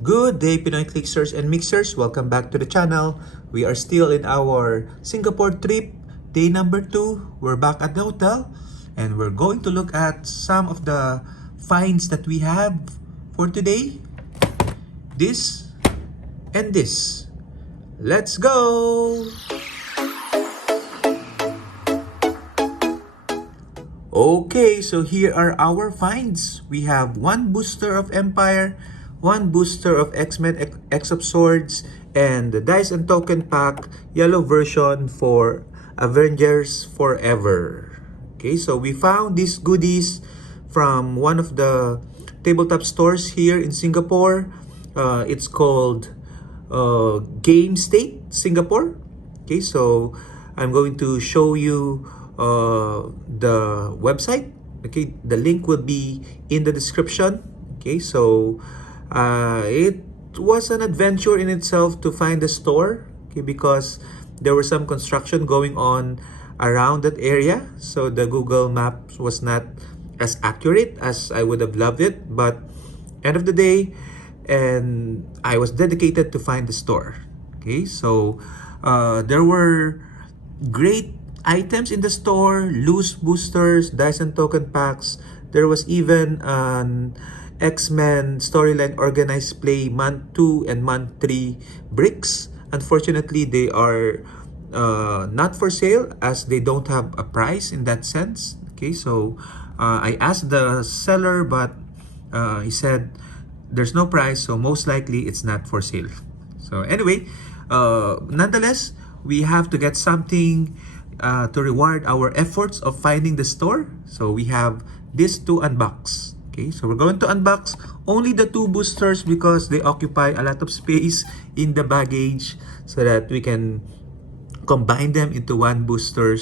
Good day, Pinoy Clicksters and Mixers. Welcome back to the channel. We are still in our Singapore trip, day number 2. We're back at the hotel and we're going to look at some of the finds that we have for today. This and this. Let's go! Okay, so here are our finds. We have one booster of Empire, one booster of X-Men X of Swords, and the Dice and Token Pack yellow version for Avengers Forever. Okay, so we found these goodies from one of the tabletop stores here in Singapore. It's called Game State Singapore. Okay, so I'm going to show you the website. Okay, the link will be in the description. Okay, so it was an adventure in itself to find the store. Okay, because there was some construction going on around that area, so the Google Maps was not as accurate as I would have loved it. But end of the day, and I was dedicated to find the store. Okay, so there were great items in the store, loose boosters, dice and token packs. There was even an X-Men storyline organized play month 2 and month 3 bricks. Unfortunately, they are not for sale as they don't have a price in that sense. Okay, so I asked the seller, but he said there's no price, so most likely it's not for sale. So anyway, nonetheless, we have to get something to reward our efforts of finding the store. So we have this to unbox. Okay, so we're going to unbox only the 2 boosters because they occupy a lot of space in the baggage, so that we can combine them into one booster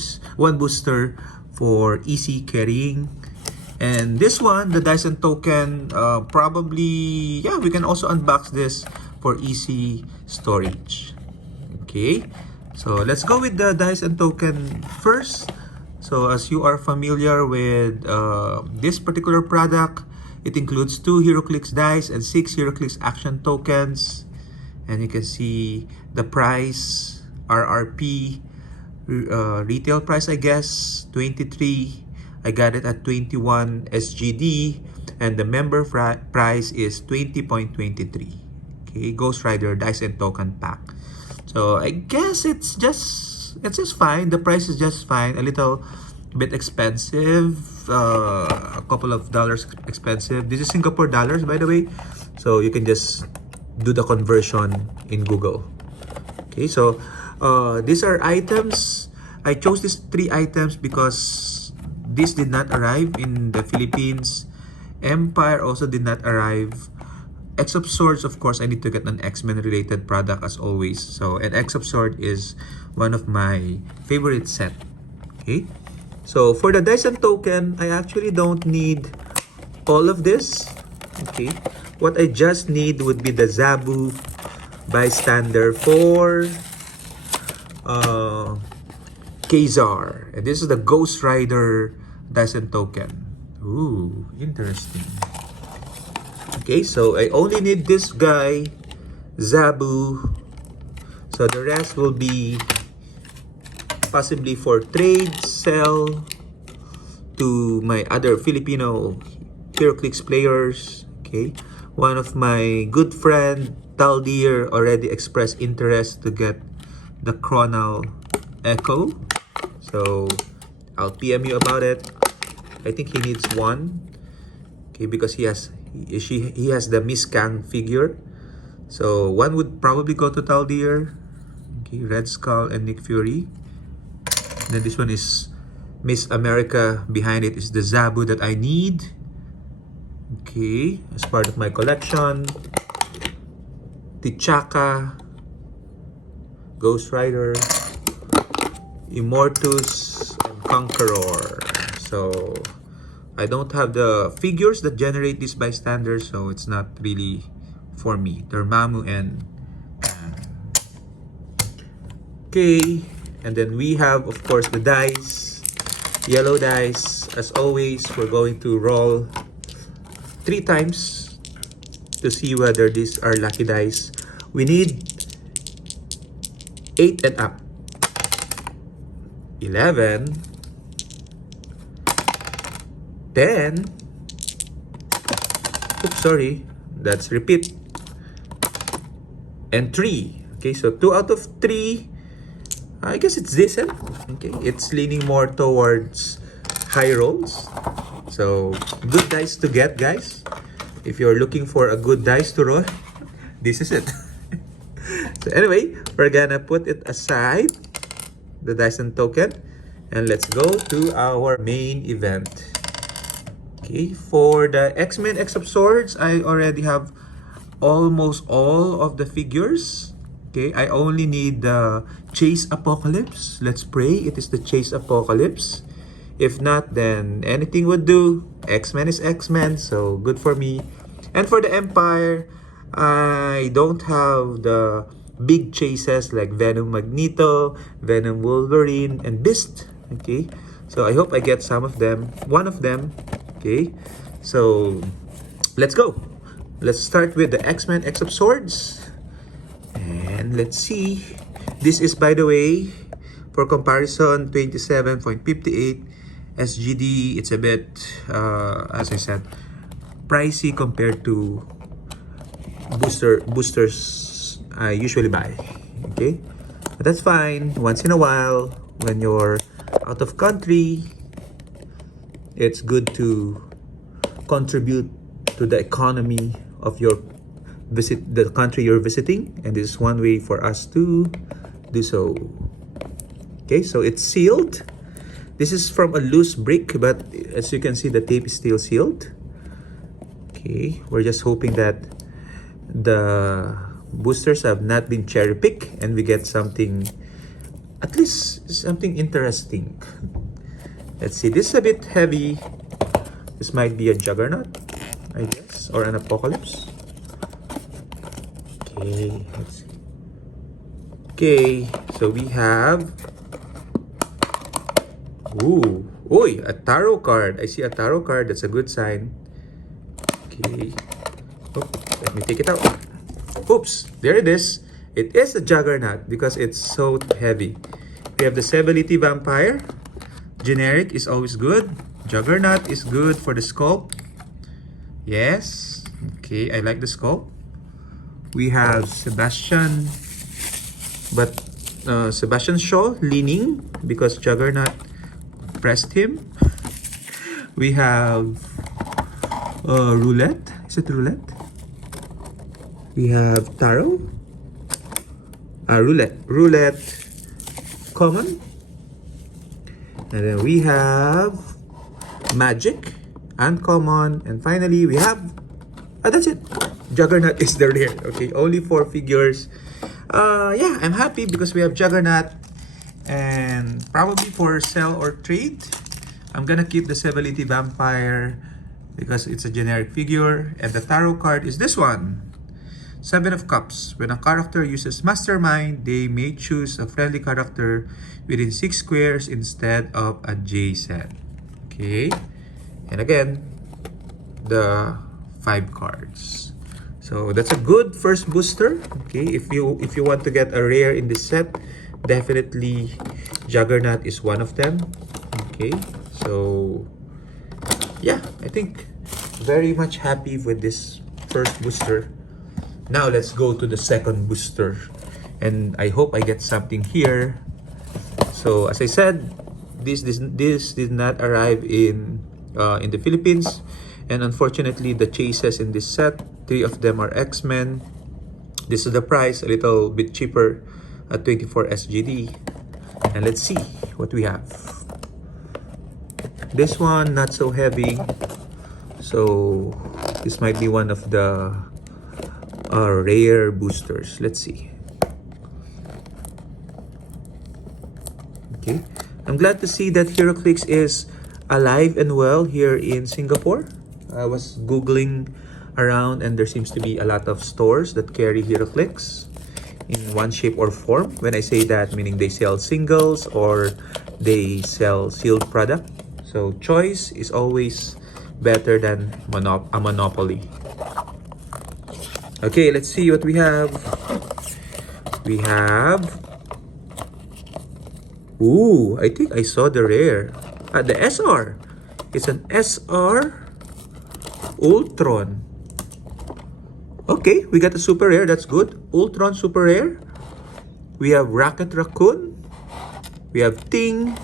for easy carrying. And this one, the Dice and Token, probably, yeah, we can also unbox this for easy storage. Okay, so let's go with the Dice and Token first. So as you are familiar with this particular product, it includes 2 Heroclix dice and 6 Heroclix action tokens. And you can see the price, RRP, retail price, I guess, 23. I got it at 21 SGD, and the member price is 20.23. Okay, Ghost Rider Dice and Token Pack. So I guess it's just fine. The price is just fine. A little bit expensive, a couple of dollars expensive. This is Singapore dollars, by the way, so you can just do the conversion in Google. Okay, so these are items. I chose these 3 items because this did not arrive in the Philippines. Empire also did not arrive. X of Swords, of course, I need to get an X-Men related product as always. So, and X of Swords is one of my favorite set. Okay, so for the Dice and Token, I actually don't need all of this. Okay, what I just need would be the Zabu bystander for Kazar. And this is the Ghost Rider Dice and Token. Ooh, interesting. Okay, so I only need this guy, Zabu. So the rest will be possibly for trade, sell to my other Filipino Heroclix players. Okay, one of my good friend, Taldir, already expressed interest to get the Chronal Echo. So I'll PM you about it. I think he needs one. Okay, because he has the Miss Kang figure. So one would probably go to Taldir. Okay, Red Skull and Nick Fury. And then this one is Miss America. Behind it is the Zabu that I need. Okay, as part of my collection. T'Chaka, Ghost Rider, Immortus, and Conqueror. So I don't have the figures that generate these bystanders, so it's not really for me. Dormammu and okay, and then we have, of course, the dice, yellow dice. As always, we're going to roll 3 times to see whether these are lucky dice. We need 8 and up. 11, 10. Oops, sorry. That's repeat. And 3. Okay, so 2 out of 3. I guess it's decent. Okay, it's leaning more towards high rolls. So, good dice to get, guys. If you're looking for a good dice to roll, this is it. So anyway, we're gonna put it aside, the dice and token, and let's go to our main event. Okay, for the X-Men X of Swords, I already have almost all of the figures. Okay, I only need the Chase Apocalypse. Let's pray it is the Chase Apocalypse. If not, then anything would do. X-Men is X-Men, so good for me. And for the Empire, I don't have the big chases like Venom Magneto, Venom Wolverine, and Beast. Okay, so I hope I get some of them, one of them. Okay, so let's go. Let's start with the X-Men X of Swords. And let's see. This is, by the way, for comparison, 27.58 SGD. It's a bit, as I said, pricey compared to boosters I usually buy. Okay, but that's fine. Once in a while, when you're out of country, it's good to contribute to the economy of your the country you're visiting, and this is one way for us to do so. Okay, so it's sealed. This is from a loose brick, but as you can see, the tape is still sealed. Okay, we're just hoping that the boosters have not been cherry picked and we get something, at least something interesting. Let's see, this is a bit heavy. This might be a Juggernaut, I guess, or an Apocalypse. Okay, let's see. Okay, so we have, ooh, a tarot card. I see a tarot card. That's a good sign. Okay. Oh, let me take it out. Oops, there it is. It is a Juggernaut because it's so heavy. We have the Sevality Vampire. Generic is always good. Juggernaut is good for the sculpt. Yes. Okay, I like the sculpt. We have Sebastian, but Sebastian Shaw leaning because Juggernaut pressed him. We have Roulette. Is it Roulette? We have Tarot. Roulette common. And then we have Magic uncommon. And finally we have, that's it. Juggernaut is the rare. Okay, only 4 figures. Yeah, I'm happy because we have Juggernaut. And probably for sell or trade, I'm gonna keep the Sevality Vampire because it's a generic figure. And the tarot card is this one. 7 of Cups. When a character uses Mastermind, they may choose a friendly character within 6 squares instead of a J set. Okay. And again, the 5 cards. So that's a good first booster. Okay, if you want to get a rare in this set, definitely Juggernaut is one of them. Okay, so yeah, I think very much happy with this first booster. Now let's go to the second booster, and I hope I get something here. So as I said, this did not arrive in the Philippines, and unfortunately the chases in this set, 3 of them are X-Men. This is the price, a little bit cheaper at 24 SGD. And let's see what we have. This one not so heavy, so this might be one of the rare boosters. Let's see. Okay, I'm glad to see that Heroclix is alive and well here in Singapore. I was googling around and there seems to be a lot of stores that carry Heroclix in one shape or form. When I say that, meaning they sell singles or they sell sealed product. So choice is always better than a monopoly. Okay, let's see what we have. We have... Ooh, I think I saw the rare. The SR. It's an SR Ultron. Okay, we got a super rare. That's good. Ultron super rare. We have Rocket Raccoon. We have Ting,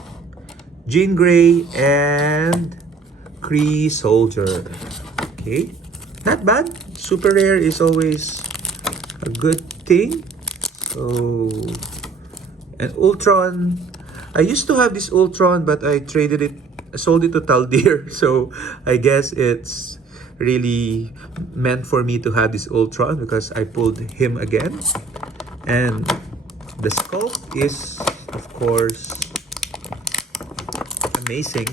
Jean Grey, and Kree Soldier. Okay, not bad. Super rare is always a good thing. So, and Ultron. I used to have this Ultron, but I traded it, sold it to Taldir. So I guess it's really meant for me to have this Ultron because I pulled him again. And the sculpt is, of course, amazing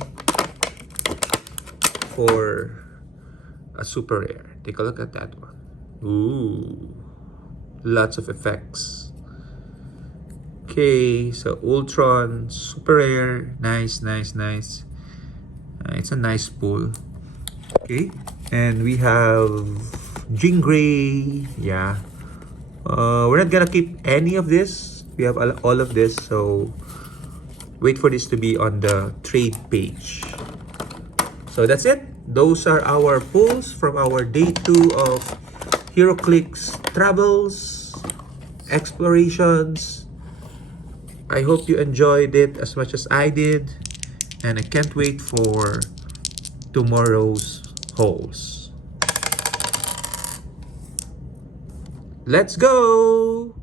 for a super rare. Take a look at that one. Ooh, lots of effects. Okay, so Ultron, super rare, nice, nice, nice. It's a nice pull. Okay, and we have Jean Grey. Yeah, we're not gonna keep any of this. We have all of this, so wait for this to be on the trade page. So that's it. Those are our pulls from our day 2 of Heroclix travels, explorations. I hope you enjoyed it as much as I did, and I can't wait for tomorrow's hauls. Let's go!